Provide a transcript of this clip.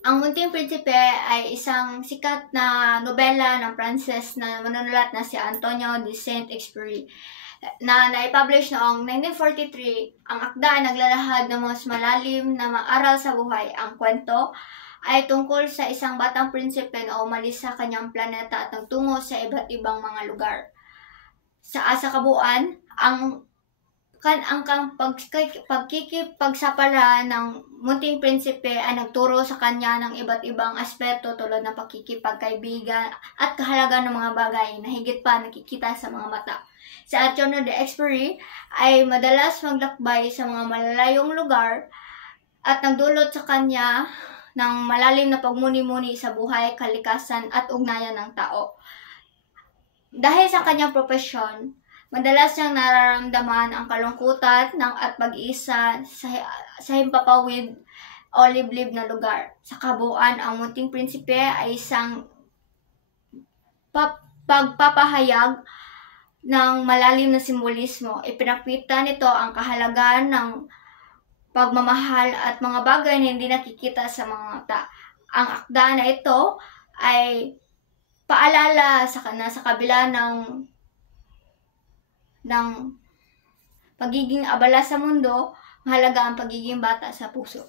Ang Munting Prinsipe ay isang sikat na nobela ng Pranses na manunulat na si Antonio de Saint-Exupéry na naipublish noong 1943. Ang akda ay naglalahad ng mas malalim na aral sa buhay. Ang kwento ay tungkol sa isang batang prinsipe na umalis sa kanyang planeta at nagtungo sa iba't ibang mga lugar. Sa kabuuan, ang pagkikipagsapala ng Munting Prinsipe ay nagturo sa kanya ng iba't ibang aspeto tulad ng pakikipagkaibigan at kahalagan ng mga bagay na higit pa nakikita sa mga mata. Si Antonio de Exupéry ay madalas maglakbay sa mga malalayong lugar at nagdulot sa kanya ng malalim na pagmuni-muni sa buhay, kalikasan at ugnayan ng tao. Dahil sa kanyang propesyon, madalas niyang nararamdaman ang kalungkutan at pag-iisa sa himpapawid o liblib na lugar. Sa kabuuan, ang Munting Prinsipe ay isang pagpapahayag ng malalim na simbolismo. Ipinakita nito ang kahalagaan ng pagmamahal at mga bagay na hindi nakikita sa mga mata. Ang akda na ito ay paalala sa kabila ng pagiging abala sa mundo, mahalaga ang pagiging bata sa puso.